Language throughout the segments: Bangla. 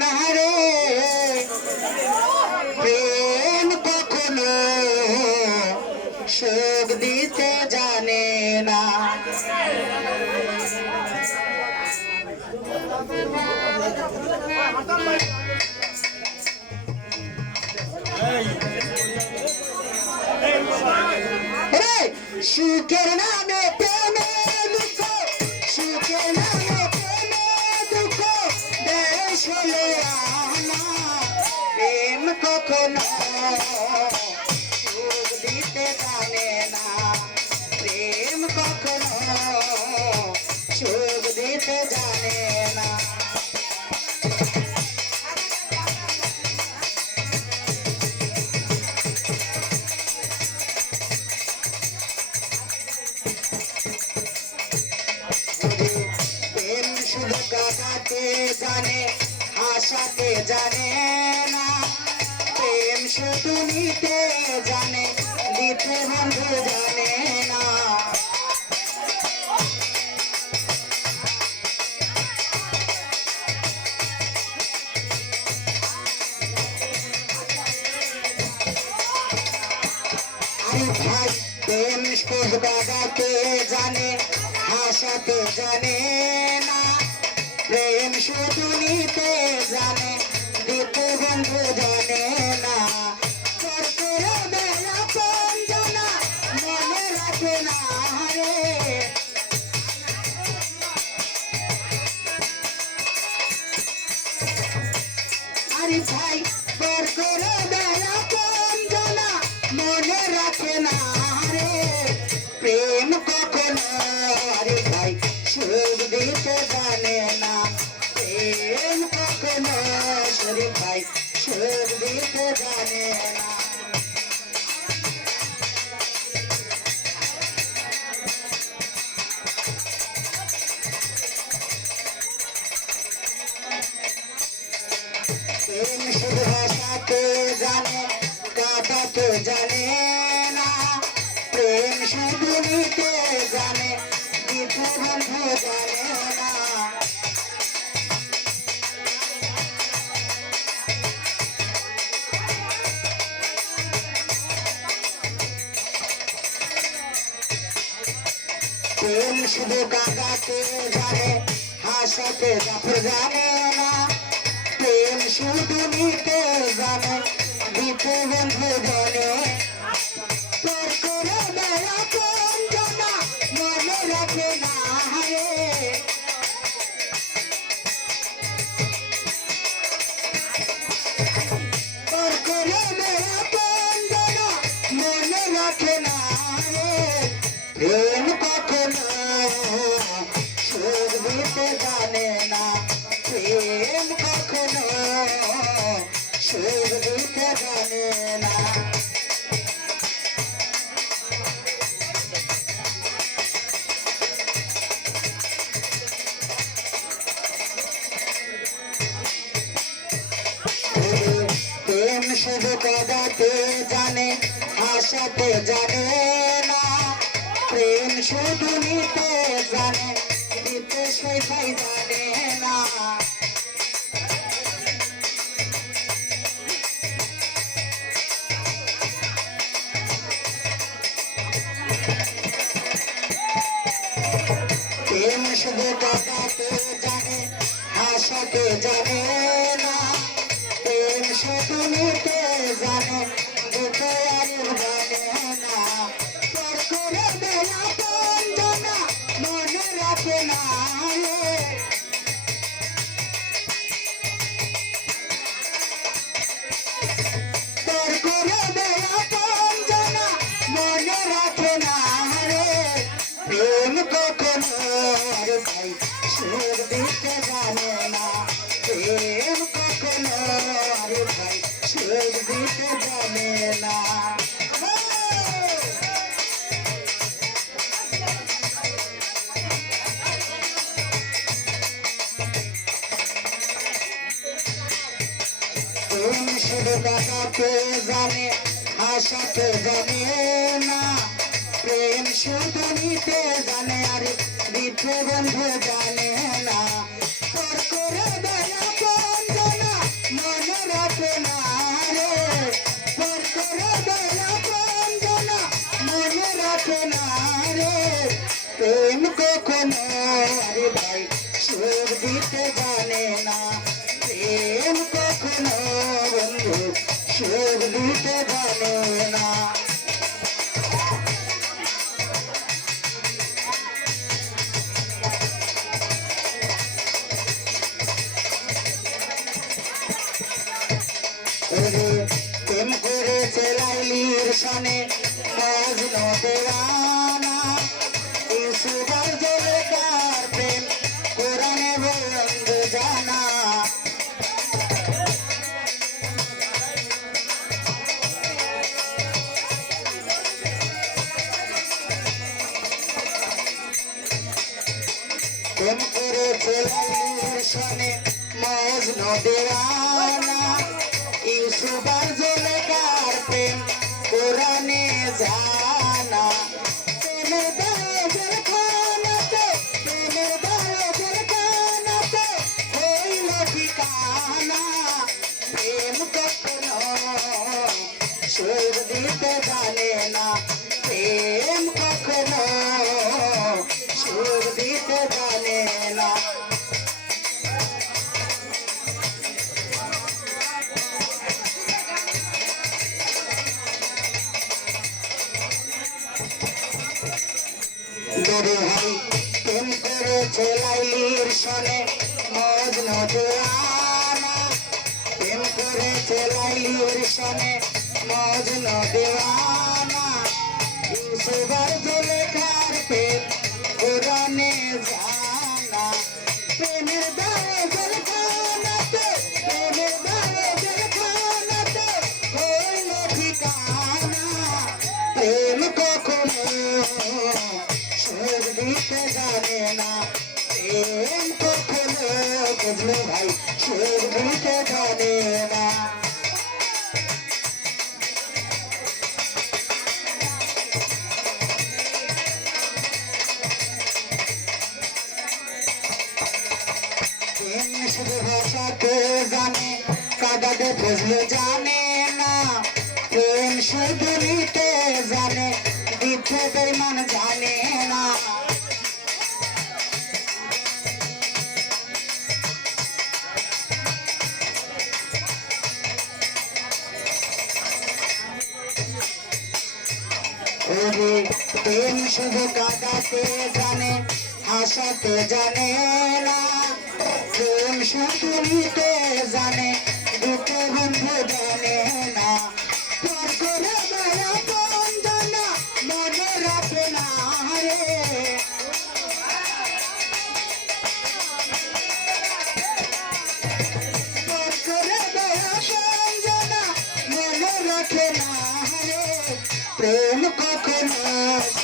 না রে প্রেম কখনো সুখ দিতে জানে না। সুখের নামে প্রেমে সুখের নামে কখনো সুখ দিতে জানে না প্রেম কখনো সুখ দিতে জানে না শুধু কাটাতে জানে আশাতে জানে। শুধু নিতে জানে দিতে বন্ধু জানে না। প্রেম সুখ জানে হাসাতে জানে না। প্রেম শুধু নিতে জানে দিতে বন্ধু জানে না। প্রেম শুধু হাসাতে জানে কাটাতে জানে না প্রেম শুধু জানে দিতে জানে না প্রেম শুধু কাটাতে জানে হাসাতে জানে না। প্রেম শুধু নিতে জানে দিতে বন্ধু জানে তোর করে দয়া কোন জানা মনে রাখে না। শুধু কাদাতে জানে হাসাতে জানে না প্রেম শুধু নিতে জানে দিতে সেটাই জানে না। জানে না। প্রেম শুধু নিতে জানে দেখাতে জানে হাসাতে জানে না। প্রেম শুধু নিতে জানে আর দিতে বন্ধু জানা। সনে মজনু দেওয়ানা ইসুবার জলে কার কোরআনে জানা। প্রেম করেছে লাইলির সনে মজনু দেওয়ানা ইসুবার জলে কার প্রেম কোরআনে লাইলির সনে মজনু দেওয়ানা প্রেম করেছে লাইলির সনে মজনু দেওয়ানা দিতে জানে না প্রেম শুধু কাটাতে জানে, হাসাতে জানে না। প্রেম শুধু নিতে জানে, দুটো বন্ধু জানে না।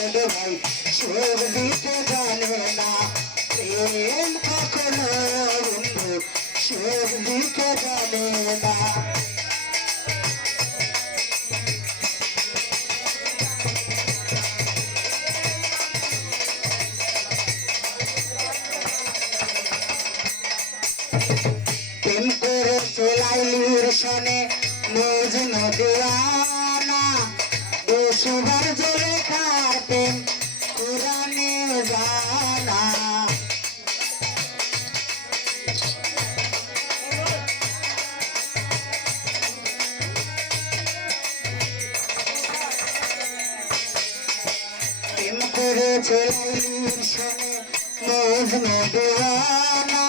চলো ভাই সুর দিতে জানে না প্রেম কখনো বন্ধু সুর দিতে জানে না চলাইলির সনে, মজনু দেওয়ানা। ও সুবার জলে কার প্রেম কোরআনে জানা প্রেম করে চলাইলির মজনু দেওয়ানা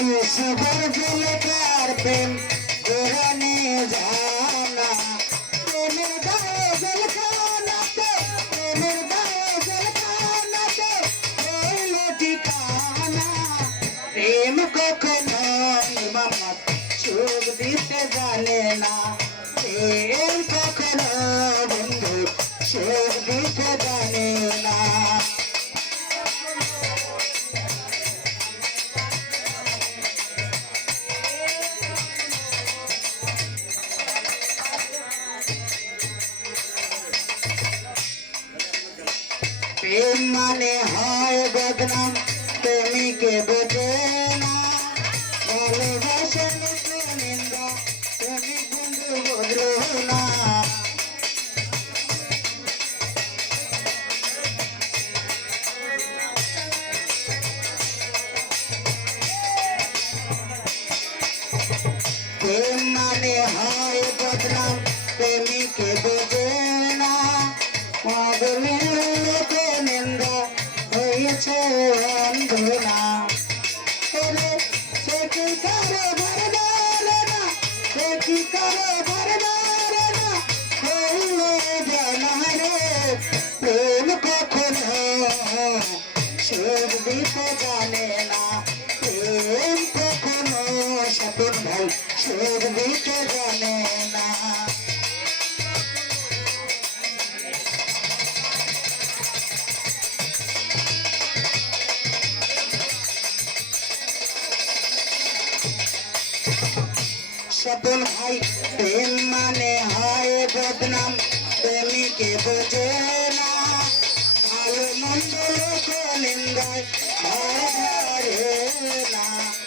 ইউসুফের জুলেখার প্রেম কোরআনে জানা দিতে জানে না ஏற்கனவே স্বপন ভাই, প্রেম মানে হয় বদনাম। প্রেমিকে বোঝে না। ভালো মন্দ লোক নিন্দায়, ভয় না।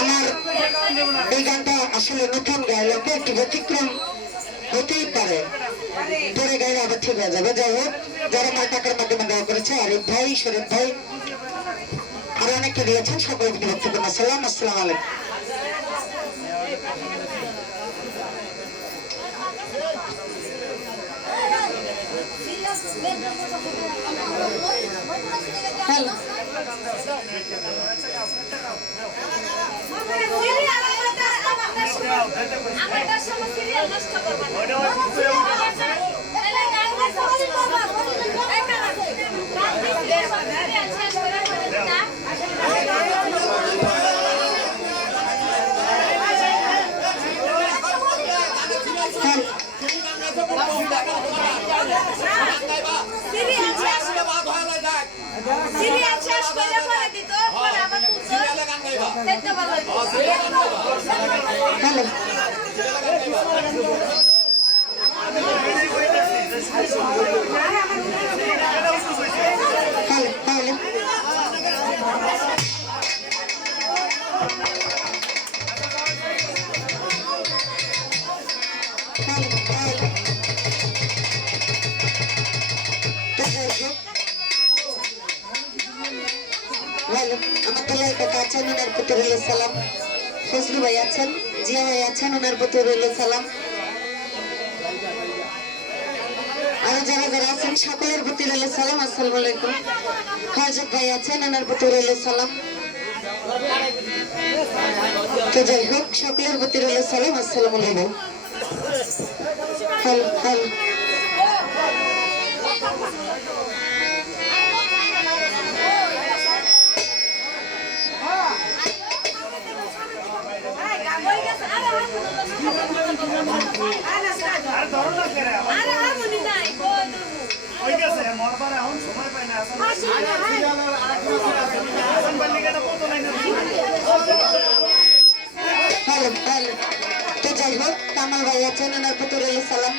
আমার এই গানটা আসলে নতুন তো একটু ব্যতিক্রম। হতেই পারে। পরে গাইলে আবার ঠিক হয়ে যাবে। যাই হোক, যারা আমার টাকার মাধ্যমে দেওয়া করেছে, আরিফ ভাই, শরীফ ভাই, আরও অনেকে দিয়েছেন, সকলকে বিভক্তিপূর্ণ সালাম আসসালাম আলাইকুম। হ্যালো। সিরিয়াল সিরিয়াল শেষ সিরিয়াল করে পরে দিত পরে আবার তুলতো। দেখতে ভালো হ্যালো হ্যালো আমার তলায় একটা আছেন ওনার প্রতি রইল সালাম। ফজলু ভাই আছেন, জিয়া ভাই আছেন ওনার প্রতি রইল সালাম। আরও যারা যারা আছেন, সকলের প্রতি রইল সালাম, আসসালামু আলাইকুম। হজরত ভাই আছেন ওনার প্রতি রইল সালাম। তো যাই হোক, সকলের প্রতি রইল সালাম, আসসালামু আলাইকুম। হ্যালো হ্যালো হোক কামাল ভাই আছেন ওনার প্রতি রইল সালাম